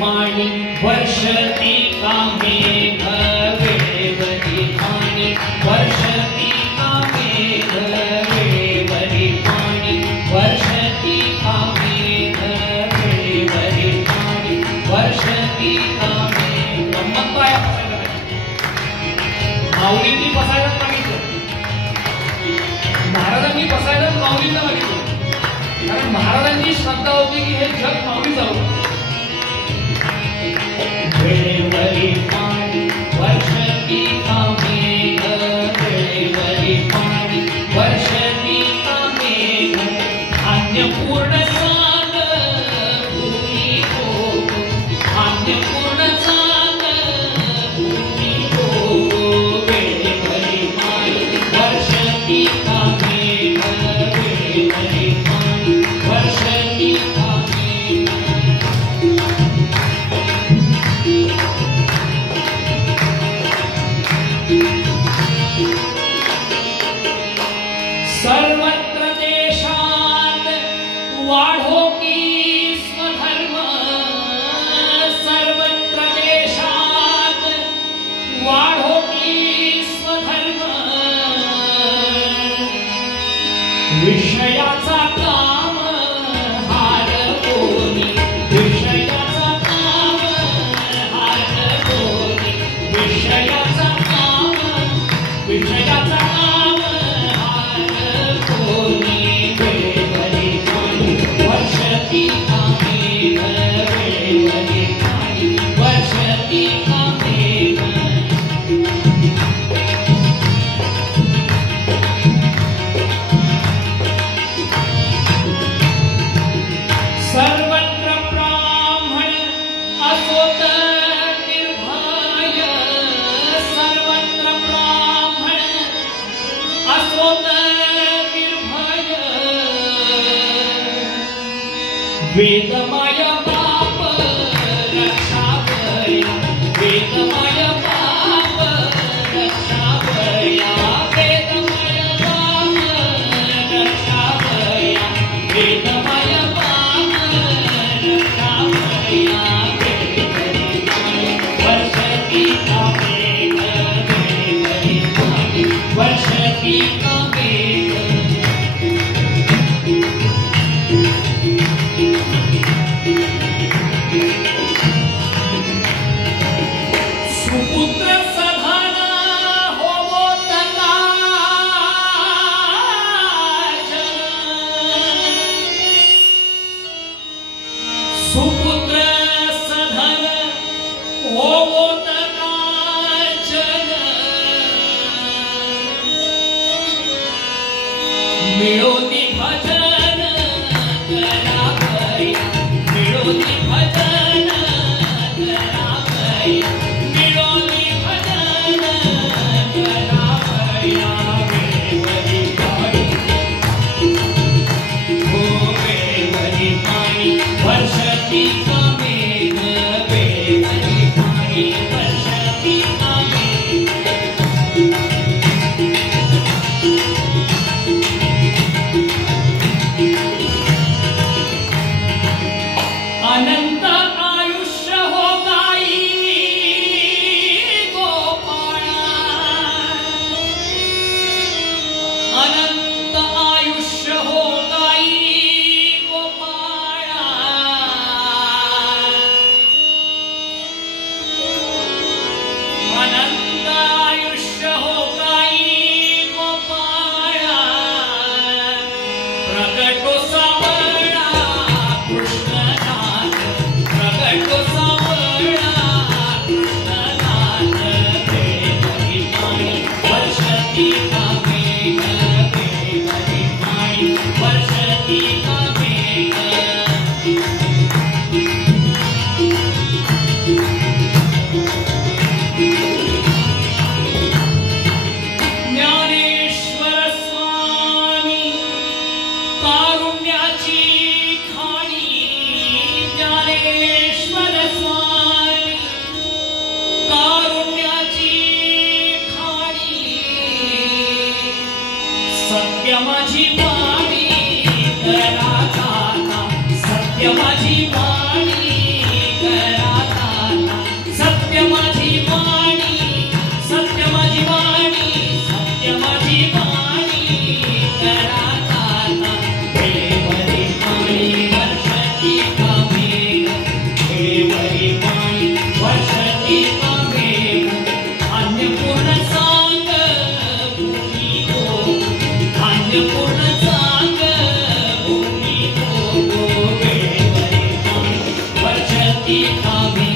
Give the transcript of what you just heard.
पाणी वर्षती कामे वेळेवरी पाणी वर्षती कामे वेळेवरी पाणी वर्षती कामे वेळेवरी पाणी वर्षती कामे. गंमत काय माऊलींनी बसायला मागितलं, महाराजांनी बसायला माऊलींना मागितलं, कारण महाराजांची श्रद्धा होती की हे जग माऊली जाऊ. वेळेवरी पाणी वर्षती कामे वेळेवरी पाणी वर्षती कामे अन्नपूर्ण साग भूमी हो अन्नपूर्ण साग भूमी हो वेळेवरी पाणी वर्षती कामे वेळेवरी पाणी वर्षती कामे. सर्वत्र देशात वाढो की स्वधर्म सर्वत्र देशात वाढो की स्वधर्म विषयाचा काम हार कोणी विषयाचा काम हार कोणी विषयाचा काम विषयाचा काम हार कोणी वेळेवरी पाणी वर्षती कामे वेळेवरी पाणी वर्षती कामे. सर्वत्र ब्राह्मण असोत निर्भय सर्वत्र ब्राह्मण असोत निर्भय वेदमय बाप रक्षा कया वेदमय बाप रक्षा कया वेदमय बाप रक्षा कया वेदमय बाप रक्षा कया वेळेवरी पाणी वर्षती कामे वेळेवरी पाणी वर्षती कामे. भावी